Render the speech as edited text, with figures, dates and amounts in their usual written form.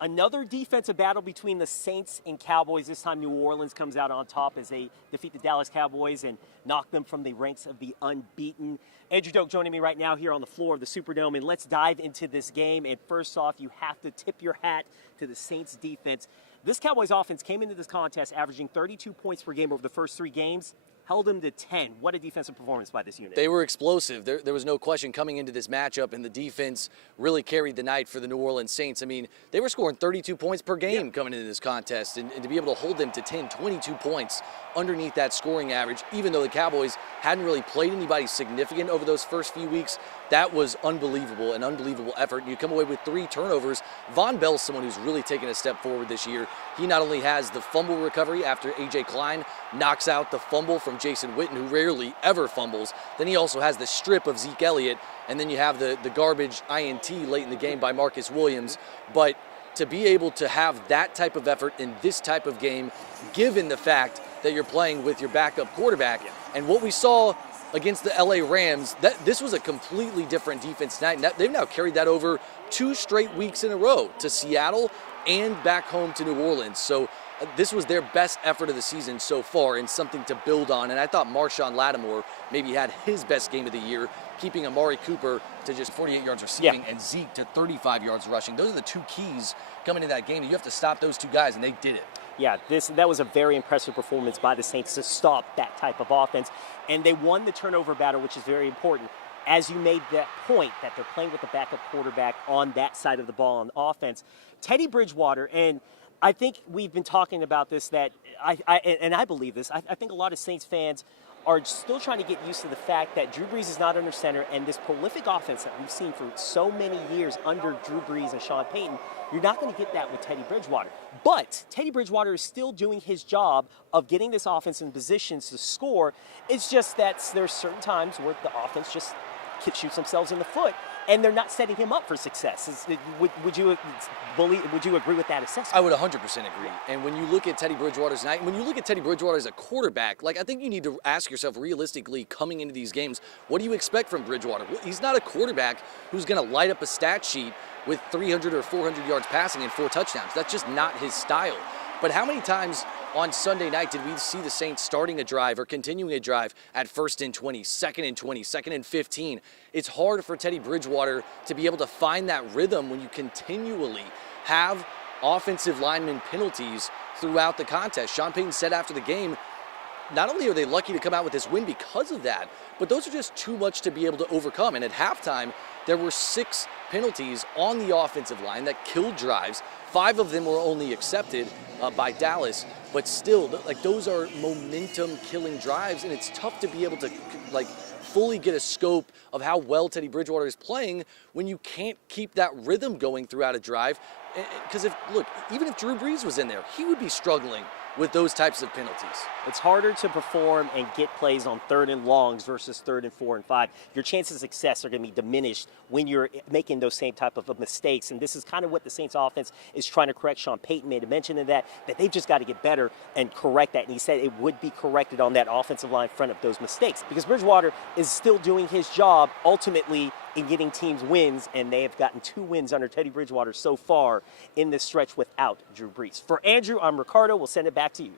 Another defensive battle between the Saints and Cowboys. This time New Orleans comes out on top as they defeat the Dallas Cowboys and knock them from the ranks of the unbeaten. Andrew Doak joining me right now here on the floor of the Superdome, and let's dive into this game. And first off, you have to tip your hat to the Saints defense. This Cowboys offense came into this contest averaging 32 points per game over the first 3 games. Held them to 10. What a defensive performance by this unit. They were explosive. There was no question coming into this matchup, and the defense really carried the night for the New Orleans Saints. I mean, they were scoring 32 points per game coming into this contest, and to be able to hold them to 10, 22 points underneath that scoring average, even though the Cowboys hadn't really played anybody significant over those first few weeks, that was unbelievable, an unbelievable effort. And you come away with 3 turnovers. Von Bell's someone who's really taken a step forward this year. He not only has the fumble recovery after A.J. Klein knocks out the fumble from Jason Witten, who rarely ever fumbles, then he also has the strip of Zeke Elliott, and then you have the garbage INT late in the game by Marcus Williams. But to be able to have that type of effort in this type of game, given the fact that you're playing with your backup quarterback, and what we saw against the LA Rams, this was a completely different defense tonight. And they've now carried that over 2 straight weeks in a row to Seattle and back home to New Orleans. So this was their best effort of the season so far, and something to build on. And I thought Marshawn Lattimore maybe had his best game of the year, keeping Amari Cooper to just 48 yards receiving and Zeke to 35 yards rushing. Those are the 2 keys coming into that game. You have to stop those 2 guys, and they did it. Yeah, that was a very impressive performance by the Saints to stop that type of offense. And they won the turnover battle, which is very important. As you made that point that they're playing with the backup quarterback on that side of the ball on offense, Teddy Bridgewater, and I think we've been talking about this, that I believe this. I think a lot of Saints fans are still trying to get used to the fact that Drew Brees is not under center, and this prolific offense that we've seen for so many years under Drew Brees and Sean Payton, you're not going to get that with Teddy Bridgewater. But Teddy Bridgewater is still doing his job of getting this offense in positions to score. It's just that there's certain times where the offense just shoots themselves in the foot, and they're not setting him up for success. Would you agree with that assessment? I would 100% agree. And when you look at Teddy Bridgewater's night, when you look at Teddy Bridgewater as a quarterback, I think you need to ask yourself realistically coming into these games, what do you expect from Bridgewater? He's not a quarterback who's going to light up a stat sheet with 300 or 400 yards passing and 4 touchdowns. That's just not his style. But how many times on Sunday night did we see the Saints starting a drive or continuing a drive at 1st and 20, 2nd and 20, 2nd and 15? It's hard for Teddy Bridgewater to be able to find that rhythm when you continually have offensive lineman penalties throughout the contest. Sean Payton said after the game, not only are they lucky to come out with this win because of that, but those are just too much to be able to overcome. And at halftime, there were 6 penalties on the offensive line that killed drives. 5 of them were only accepted by Dallas, but still, those are momentum-killing drives, and it's tough to be able to fully get a scope of how well Teddy Bridgewater is playing when you can't keep that rhythm going throughout a drive. Because even if Drew Brees was in there, he would be struggling with those types of penalties. It's harder to perform and get plays on 3rd and longs versus 3rd and 4 and 5. Your chances of success are going to be diminished when you're making those same type of mistakes. And this is kind of what the Saints offense is trying to correct. Sean Payton made a mention of that they've just got to get better and correct that. And he said it would be corrected on that offensive line front of those mistakes, because Bridgewater is still doing his job ultimately in getting teams wins, and they have gotten 2 wins under Teddy Bridgewater so far in this stretch without Drew Brees. For Andrew, I'm Ricardo. We'll send it back to you.